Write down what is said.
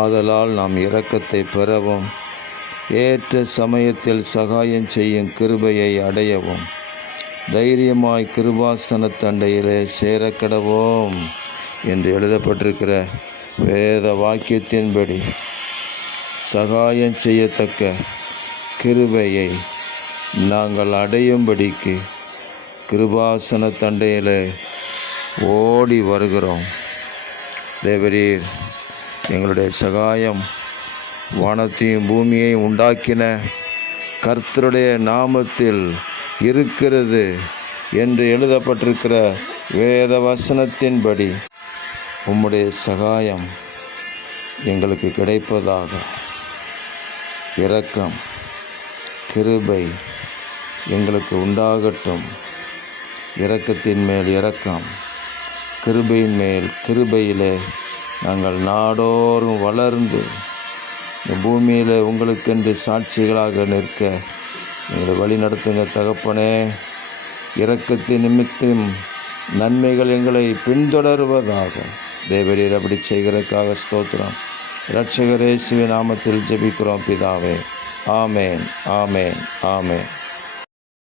ஆதலால் நாம் இரக்கத்தை பெறவும் ஏற்ற சமயத்தில் சகாயம் செய்யும் கிருபையை அடையவும் தைரியமாய் கிருபாசன தண்டையிலே சேரக்கடவோம் என்று எழுதப்பட்டிருக்கிற வேத வாக்கியத்தின்படி சகாயம் செய்யத்தக்க கிருபையை நாங்கள் அடையும்படிக்கு கிருபாசன தண்டையிலே ஓடி வருகிறோம். தேவரீர் எங்களுடைய சகாயம் வானத்தையும் பூமியையும் உண்டாக்கின கர்த்தருடைய நாமத்தில் இருக்கிறது என்று எழுதப்பட்டிருக்கிற வேத வசனத்தின்படி உம்முடைய சகாயம் எங்களுக்கு கிடைப்பதாக. இரக்கம் கிருபை எங்களுக்கு உண்டாகட்டும். இரக்கத்தின் மேல் இரக்கம், கிருபையின் மேல் கிருபையிலே நாங்கள் நாடோறும் வளர்ந்து இந்த பூமியில் உங்களுக்கென்று சாட்சிகளாக நிற்க எங்களை வழி நடத்துங்க தகப்பனே. இரக்கத்தின் நிமித்தம் நன்மைகள் எங்களை பின்தொடர்வதாக. தேவரீர் அப்படி செய்கிறதுக்காக ஸ்தோத்திரம். இரட்சகர் இயேசுவின் நாமத்தில் ஜெபிக்கிறோம் பிதாவே. ஆமேன், ஆமேன், ஆமேன்.